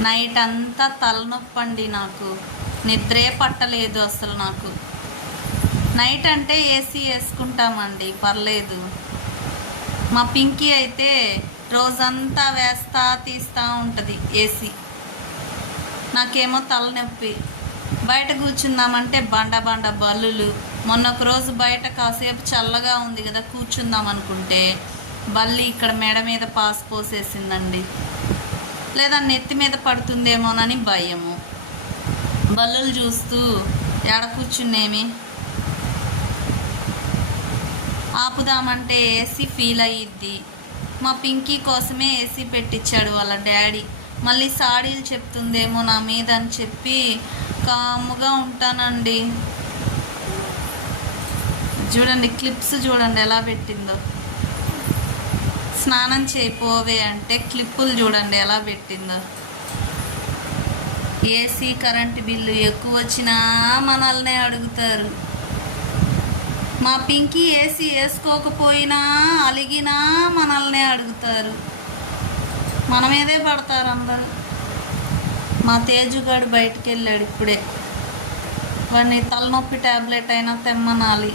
Night అంతా తలనొప్పండి, నాకు నిద్రే పట్టలేదు అసలు. నాకు నైట్ అంటే ఏసీ వేసుకుంటామండి, పర్లేదు. మా పింకీ అయితే రోజంతా వేస్తా తీస్తూ ఉంటుంది ఏసీ. నాకేమో తలనొప్పి. బయట కూర్చుందామంటే బండ బండ బల్లులు. మొన్న ఒక రోజు బయట కాసేపు చల్లగా ఉంది కదా, కూర్చుందాం అనుకుంటే బల్లి ఇక్కడ మెడ మీద పాసు పోసేసిందండి. లేదా నెత్తి మీద పడుతుందేమోనని భయము. బల్లులు చూస్తూ ఎడ కూర్చున్నేమి. ఆపుదామంటే ఏసీ ఫీల్ అయ్యిద్ది. మా పింకీ కోసమే ఏసీ పెట్టించాడు వాళ్ళ డాడీ. మళ్ళీ సాడీలు చెప్తుందేమో నా మీద అని చెప్పి కాముగా ఉంటానండి. చూడండి క్లిప్స్ చూడండి ఎలా పెట్టిందో. స్నానం చేయిపోవే అంటే క్లిప్పులు చూడండి ఎలా పెట్టిందో. ఏసీ కరెంటు బిల్లు ఎక్కువ వచ్చినా మనల్నే అడుగుతారు. మా పింకీ ఏసీ వేసుకోకపోయినా అలిగినా మనల్నే అడుగుతారు. మన మీదే పడతారు అందరూ. మా తేజుగాడు బయటికి వెళ్ళాడు ఇప్పుడే. వాడిని తలనొప్పి ట్యాబ్లెట్ అయినా తెమ్మనాలి.